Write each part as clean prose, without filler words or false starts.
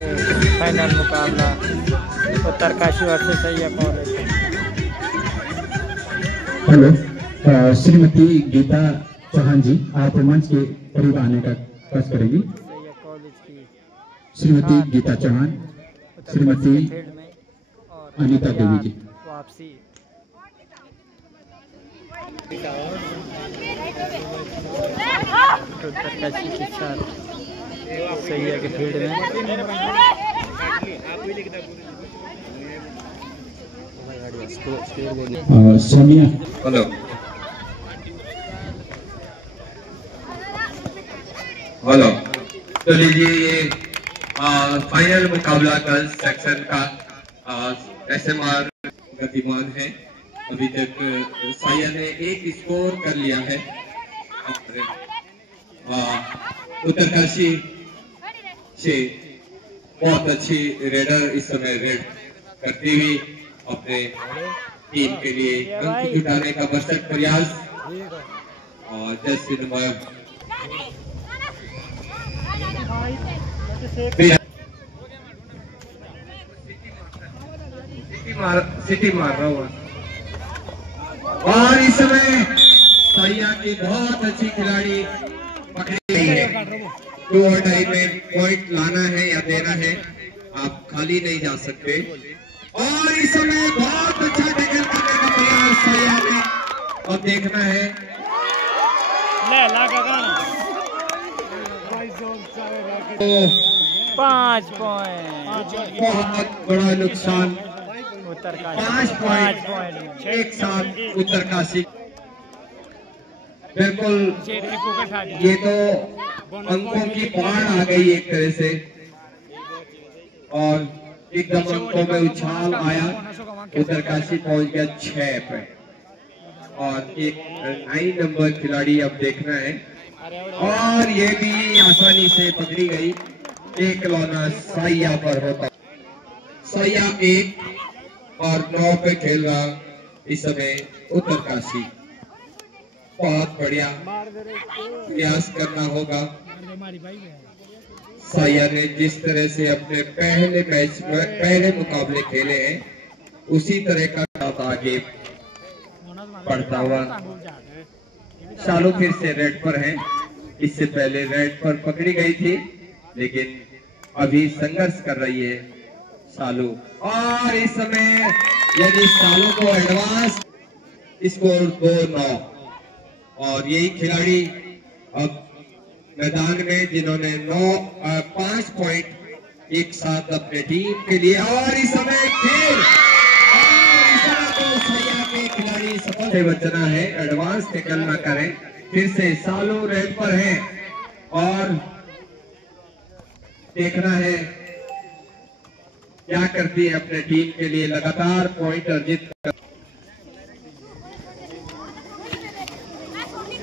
Final मुकाबला Uttarkashi versus सैया college. Hello, Shrimati Geeta Chauhan जी, आप मंच के करीब आने का कष्ट करेंगी। सैया कॉलेज की श्रीमती गीता चौहान, श्रीमती अनीता देवी जी। वापसी उत्तरकाशी के साथ सैया के फील्ड में। सोनिया, हेलो हेलो, तो लीजिए ये फाइनल मुकाबला गर्ल्स सेक्शन का SMR गतिमान है। अभी तक साया ने एक स्कोर कर लिया है और उत्तरकाशी से बहुत अच्छी रेडर इस समय रेड करती हुई अपने टीम के लिए अंक जुटाने का भरसक प्रयास। और जर्सी नंबर सिटी मार रहा हुआ। और इस समय साइया की बहुत अच्छी खिलाड़ी पकड़ी गई है। 2 टाइम में पॉइंट लाना है या देना है, आप खाली नहीं जा सकते। और इस समय बहुत अच्छा टैकल करने का प्रयास साइया ने। अब देखना है 5 पॉइंट। बहुत बड़ा नुकसान। उत्तरकाशी 5 पॉइंट एक साथ उत्तरकाशी। बिल्कुल ये तो अंकों की बाढ़ आ गई एक तरह से और एकदम अंकों में उछाल आया। उत्तरकाशी पहुंच गया 6 पे और एक 9 नंबर खिलाड़ी अब देखना है। और ये भी आसानी से पकड़ी गई। एक लौना साइया पर होता। साइया 1 और 9 पे खेल रहा इस समय उत्तरकाशी। बहुत बढ़िया प्रयास करना होगा। साइया ने जिस तरह से अपने पहले मैच में पहले मुकाबले खेले हैं उसी तरह का आगे बढ़ता हुआ। सालों फिर से रेड पर है। इससे पहले रेड पर पकड़ी गई थी लेकिन अभी संघर्ष कर रही है सालू। और इस समय यदि सालू को एडवांस स्कोर 2-9 और यही खिलाड़ी अब मैदान में जिन्होंने 5 पॉइंट एक साथ अपने टीम के लिए। और इस समय फिर तो सैया के खिलाड़ी सफल से बचना है, एडवांस टैकल न करें। फिर से सालू रेड पर है और देखना है क्या करती है अपने टीम के लिए। लगातार पॉइंट अर्जित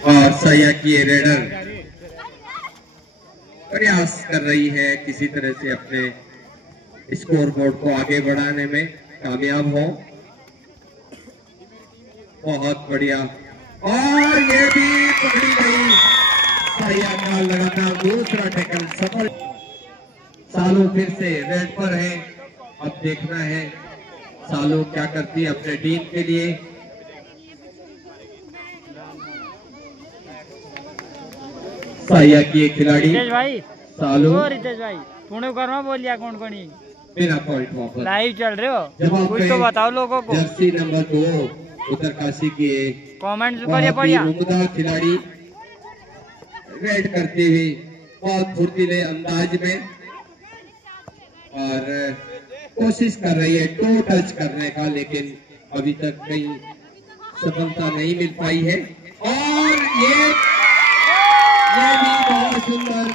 और सैया की रेडर प्रयास कर रही है किसी तरह से अपने स्कोर बोर्ड को आगे बढ़ाने में कामयाब हो। बहुत बढ़िया और ये भी पकड़ी गई। सैया का लगातार दूसरा टैकल सफल। सालू फिर से रेड पर है। अब देखना है सालू क्या करती है अपने टीम के लिए। साइया की एक खिलाड़ी सालू रितेश भाई पुणे करमा बोलिया कौन कौन बिना पॉइंट वापस लाइव चल रहे हो। जब कुछ तो बताओ लोगों को। जर्सी नंबर 2 उत्तरकाशी की कमेंट्स करिए बढ़िया। उम्दा खिलाड़ी रेड करते हुए बहुत फुर्तीले अंदाज में और कोशिश कर रही है टो टच करने का लेकिन अभी तक कहीं सफलता नहीं मिल पाई है। और ये भी बहुत सुंदर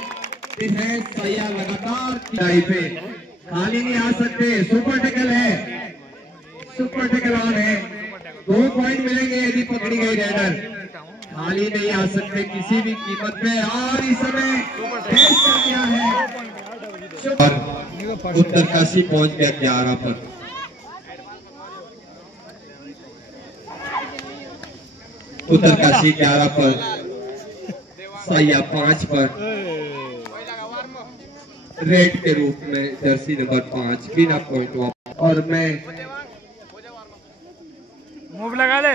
डिफेंस। सैया लगातार खिलाड़ी पे खाली नहीं आ सकते। सुपर टैकल है, सुपर टैकल ऑन है। 2 पॉइंट मिलेंगे यदि पकड़ी गई रेडर। खाली नहीं आ सकते किसी भी कीमत पे। और इस समय फेस कर दिया है। उत्तरकाशी पहुंच गया 11 पर। उत्तरकाशी 11 पर, सैया 5 पर। रेड के रूप में जर्सी नंबर 5 बिना पॉइंट वापस। और मैं मूव लगा ले।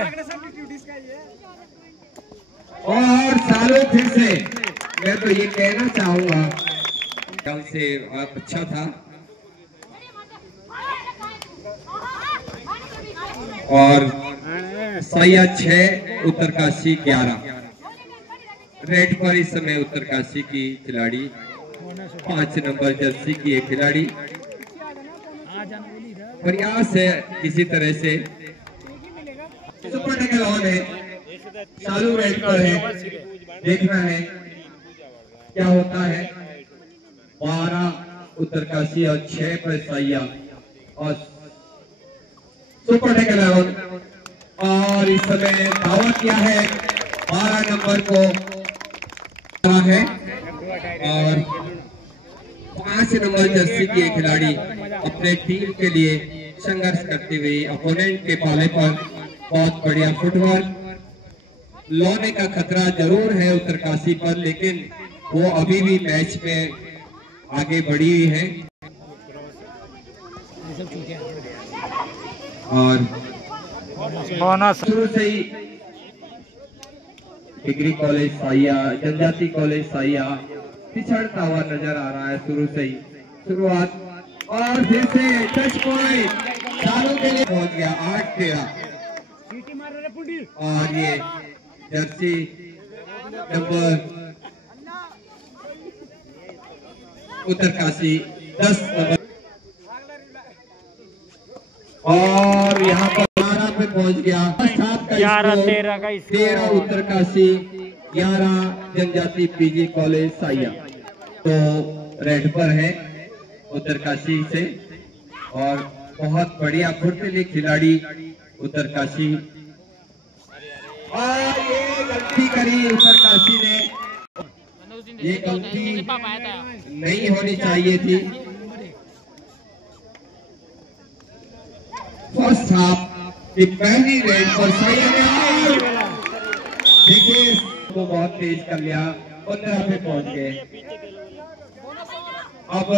और सालों फिर से मैं तो ये कहना चाहूंगा कल से अच्छा था। और सैया 6 उत्तरकाशी 11 रेड पर इस समय उत्तरकाशी की खिलाड़ी 5 नंबर जर्सी की एक खिलाड़ी प्रयास है किसी तरह से सुपर टैकल ऑन है, चालू रेड पर है, देखना है क्या होता है। 12 उत्तरकाशी और 6 पर सैया और सुपर टैकल ऑन। और इस समय दावा किया है 12 नंबर को है और 5 नंबर जर्सी की एक खिलाड़ी अपने टीम के लिए संघर्ष करते हुए अपोनेंट के पाले पर बहुत बढ़िया फुटवर्क। लौने का खतरा जरूर है उत्तरकाशी पर, लेकिन वो अभी भी मैच में आगे बढ़ी हुई है। और शुरू से ही डिग्री कॉलेज साइया, जनजाति कॉलेज साइया पिछड़ता हुआ नजर आ रहा है शुरू से ही। शुरुआत और फिर से टच पॉइंट चालू के लिए पहुंच गया 8-13। और ये जर्सी नंबर उत्तरकाशी 10 नंबर और यहाँ पर 12 पे पहुंच गया। 11-13 का 13 उत्तरकाशी 11 जनजाति पीजी कॉलेज साइया। तो रेड पर है उत्तरकाशी से और बहुत बढ़िया फुर्तीली खिलाड़ी उत्तरकाशी। और ये गलती करी उत्तरकाशी ने, ये गलती नहीं होनी चाहिए थी। फर्स्ट हाफ की पहली रेड पर सैया ने देखिए वो बहुत तेज कर लिया, 15 पे पहुंच गए। अब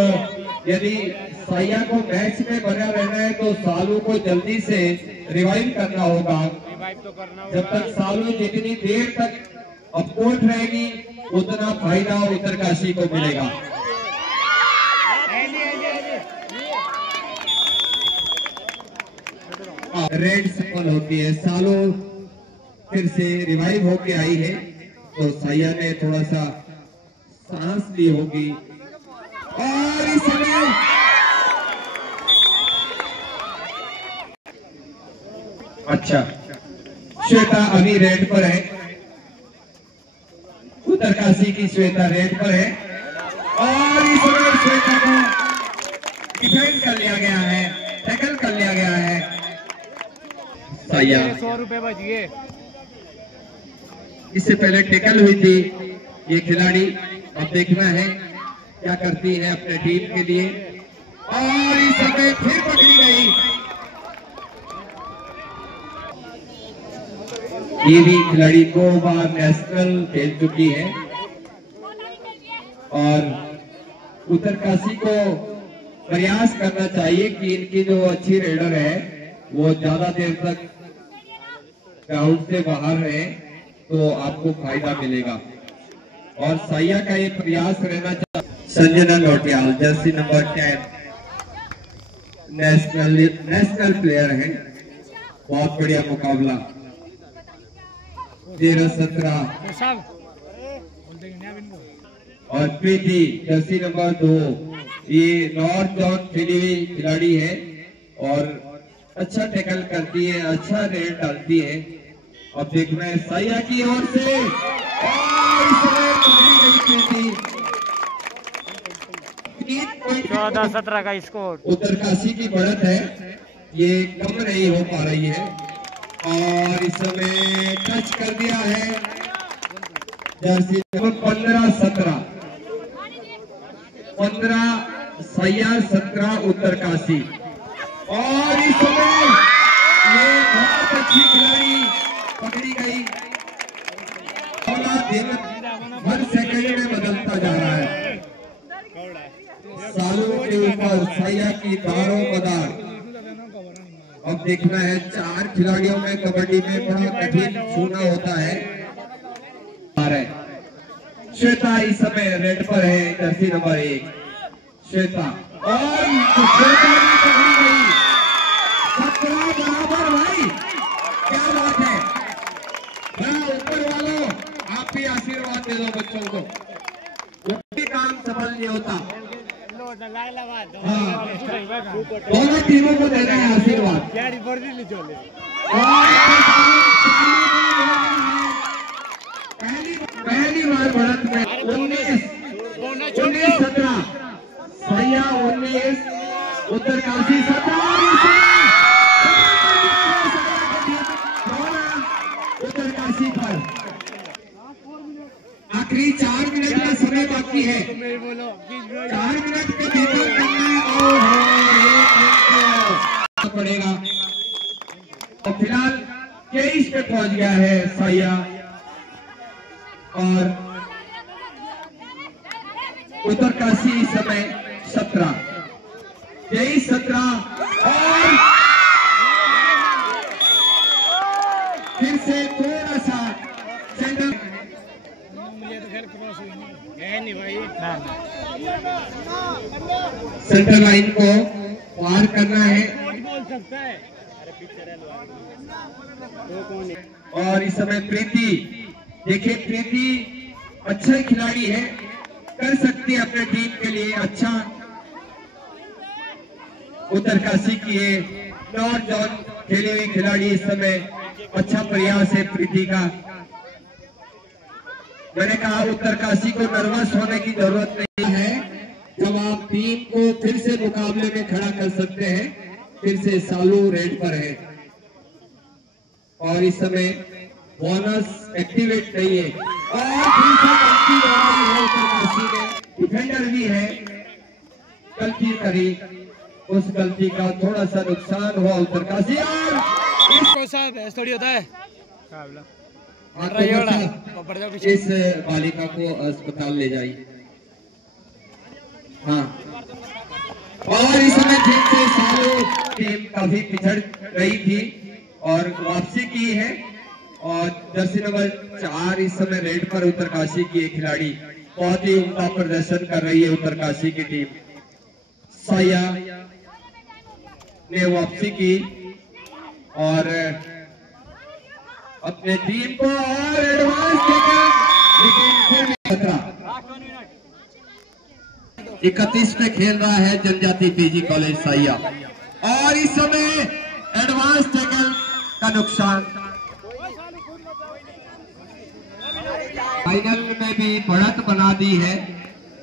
यदि सैया को मैच में बना रहना है तो सालू को जल्दी से रिवाइव करना होगा। जब तक सालू जितनी देर तक अपकोर्ट रहेगी उतना फायदा उत्तरकाशी को मिलेगा। रेड सफल होती है, सालू फिर से रिवाइव होके आई है तो सैया ने थोड़ा सा सांस ली होगी। और इस समय अच्छा श्वेता अभी रेड पर है, उत्तरकाशी की श्वेता रेड पर है और इस समय श्वेता को डिफेंड कर लिया गया है, टैकल कर लिया गया है। सैया 100 रुपए बच गए। इससे पहले टैकल हुई थी ये खिलाड़ी, अब देखना है क्या करती है अपने टीम के लिए। और इस समय फिर पकड़ी गई, ये भी खिलाड़ी 2 बार नेशनल खेल चुकी है। और उत्तरकाशी को प्रयास करना चाहिए कि इनकी जो अच्छी रेडर है वो ज्यादा देर तक ग्राउंड से बाहर रहे तो आपको फायदा मिलेगा। और सैया का ये प्रयास रहना चाहिए। Sanjana Lotiyal jersey number 10 national player है, बहुत बढ़िया मुकाबला। 13-17 और प्रीति जर्सी नंबर 2 ये नॉर्थ जॉन खेली हुई खिलाड़ी है और अच्छा टैकल करती है, अच्छा रेड डालती है। अब देखना है सैया की ओर से और इस समय पकड़ी गई प्रीति। 14-17 का स्कोर। उत्तरकाशी की बढ़त है, ये कम नहीं हो पा रही है। और इस समय टच कर दिया है जर्सी 15-17 15 सैया 17 उत्तरकाशी। और इस समय ये बहुत अच्छी खिलाड़ी पकड़ी गई। दिन हर सेकंड में बदलता जा रहा है। सालों के ऊपर सैया की दारों मदार। अब देखना है 4 खिलाड़ियों में कबड्डी में बड़ा कठिन छूना होता है। श्वेता इस समय रेड पर है, जर्सी नंबर 1 श्वेता, और श्वेता भी पकड़ी गई। 17 बराबर भाई, क्या बात है। ऊपर वालों आप भी आशीर्वाद दे दो बच्चों को, कोई काम सफल नहीं होता। दोनों टीमों को दे रहे हैं आशीर्वाद। पहली बार बढ़त में 19-17 सैया 19 उत्तरकाशी 17 उत्तरकाशी पर। आखिरी 4 मिनट का समय बाकी है, 4 मिनट के भीतर करना पड़ेगा। तो फिलहाल 23 पे पहुंच गया है सैया, और उत्तरकाशी इस समय 17 23-17, और फिर से थोड़ा सा सेंटर सेंटर लाइन को पार करना है। और इस समय प्रीति, देखिए प्रीति अच्छा खिलाड़ी है, कर सकती है अपने टीम के लिए अच्छा। उत्तरकाशी की है नॉर्थ जोन खेली हुई खिलाड़ी, इस समय अच्छा प्रयास है प्रीति का। मैंने कहा उत्तरकाशी को नर्वस होने की जरूरत नहीं है, जब आप टीम को फिर से मुकाबले में खड़ा कर सकते हैं। फिर से सालू रेड पर है, और इस समय बोनस एक्टिवेट नहीं है, और फिर से गलती हो रही है उत्तरकाशी में। डिफेंडर भी है, गलती करी, उस गलती का थोड़ा सा नुकसान हुआ उत्तरकाशी। और थोड़ी होता है इस बालिका को अस्पताल ले जाइए। हाँ, और इस समय फिर से सालू टीम काफी पिछड़ रही थी और वापसी की है, और जर्सी नंबर 4 इस समय रेड पर उत्तरकाशी की एक खिलाड़ी बहुत ही उम्दा प्रदर्शन कर रही है। उत्तरकाशी की टीम सैया ने वापसी की और अपने टीम को और एडवांस देकर, लेकिन फिर भी 31 पे खेल रहा है जनजाति पीजी कॉलेज सैया, और इस समय एडवांस टैकल का नुकसान। फाइनल में भी बढ़त बना दी है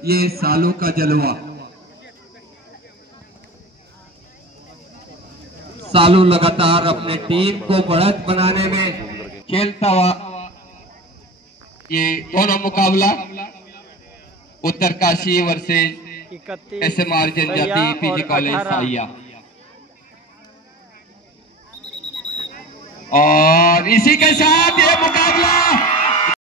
ये सालों का जलवा। सालू लगातार अपने टीम को बढ़त बनाने में खेलता हुआ। ये दोनों मुकाबला उत्तरकाशी वर्सेस SMR जनजाति पीजी कॉलेज सैया, और इसी के साथ ये मुकाबला